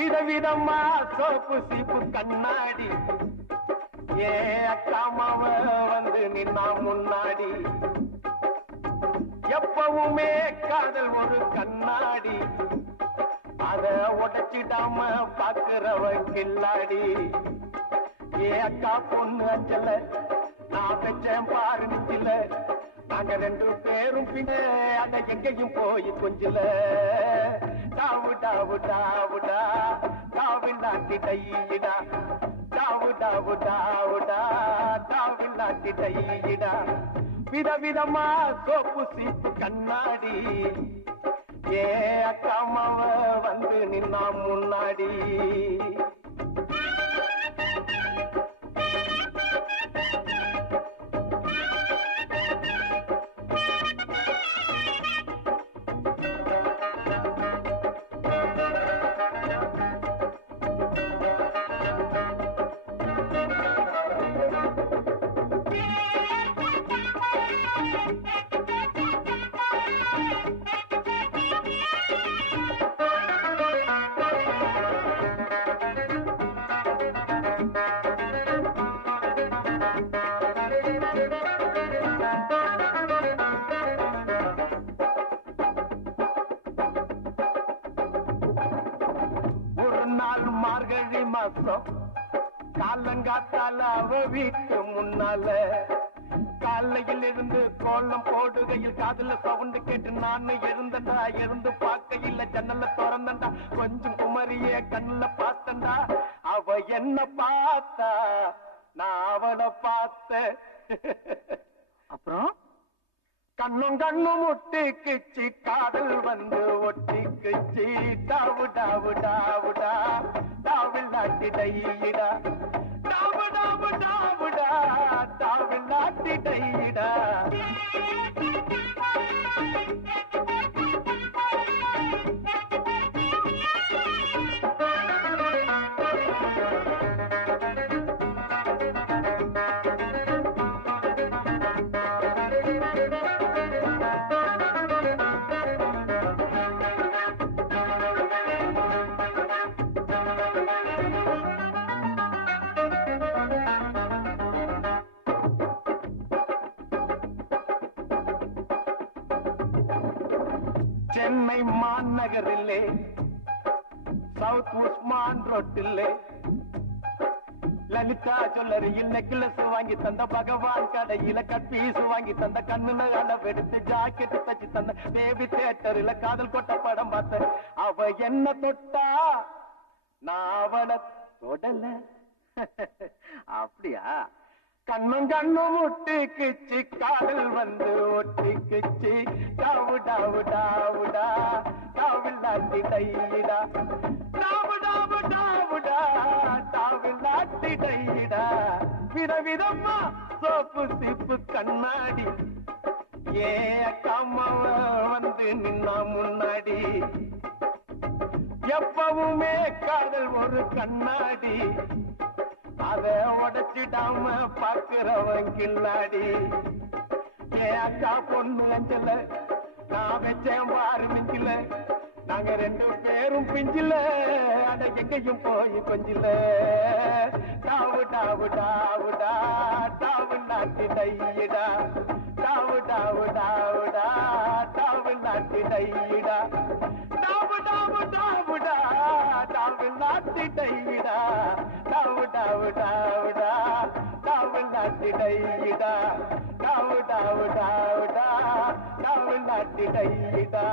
விதவிதமா சோப்பு சீப்பு கண்ணாடி ஏ அக்கா மாவ வந்து நின்னா முன்னாடி எப்பவுமே காதல் ஒரு கண்ணாடி அத உடைச்சிடாம பாக்குறவ கில்லாடி ஏ அக்கா பொண்ணு அஞ்சல நான் வச்சேன் பாரு நிச்சில நாங்க ரெண்டு பேரும் பின்ன அங்க எங்கேயும் போய் கொஞ்சில டாவு டாவு டாவுடா டாவில்லாட்டி டையிடா டாவு டாவு டாவுடா டாவில்லாட்டி டையிடா விதவிதமா சோப்பு சீப்பு கண்ணாடி ஏ அக்கா மாவ வந்து நின்னா முன்னாடி மார்கழி மாசம் காலங்காத்தால அவ வீட்டு முன்னால காலையில் இருந்து கோலம் போடுகையில் காதுல சவுண்டு கேட்டு நானு எழுந்தண்டா எழுந்து பார்க்கையில் ஜன்னல திறந்தண்டா கொஞ்சம் குமரிய கண்ணுல பார்த்தண்டா அவ என்ன பார்த்தா நான் அவளை பார்த்த அப்புறம் கண்ணும் கண்ணும் ஒட்டிக்குச்சு காதல் வந்து ஒட்டிக்குச்சு டாவு டாவு டாவுடா டாவில் நாட்டி டையிடா டாவு டாவு டாவுடா டாவில் நாட்டி டையிடா சென்னை மாநகரிலே சவுத் உஸ்மான் ரோட்டிலே லலிதா ஜுவல்லரியில் நெக்லஸ் வாங்கி தந்த பகவான் கடையில கட்பீஸ் வாங்கி தந்த கண்ணுல அளவெடுத்து ஜாக்கெட் தச்சு தந்த பேபி தியேட்டரில காதல் கொட்ட படம் பார்த்த அவ என்ன தொட்டா நான் அவளை தொடல அப்படியா கண்ணும் கண்ணும் ஒட்டிக்குச்சு காதல் வந்து ஒட்டிக்குச்சு டாவு டாவு டாவுடா டாவில் நாட்டி டையிடா டாவு டாவு டாவுடா டாவில் நாட்டி டையிடா விதவிதமா சோப்பு சீப்பு கண்ணாடி ஏ அக்கா மாவ வந்து நின்னா முன்னாடி எப்பவுமே காதல் ஒரு கண்ணாடி அத உடைச்சிடாம பாக்குறவன் கில்லாடி ஏ அக்கா பொண்ணு அஞ்சல நான் வச்சேன் பாரு மிஞ்சில நாங்க ரெண்டு பேரும் பிஞ்சில அட எங்கேயும் போய் கொஞ்சில டாவு டாவு டாவுடா டாவு நாட்டி டையிடா டாவு டாவு டாவுடா டாவு நாட்டி டையிடா டாவு டாவு டாவுடா டாவு நாட்டி டையிடா டாவு டாவு டாவுடா டாவு நாட்டி டையிடா டாவு டாவு டாவுடா டாவு நாட்டி டையிடா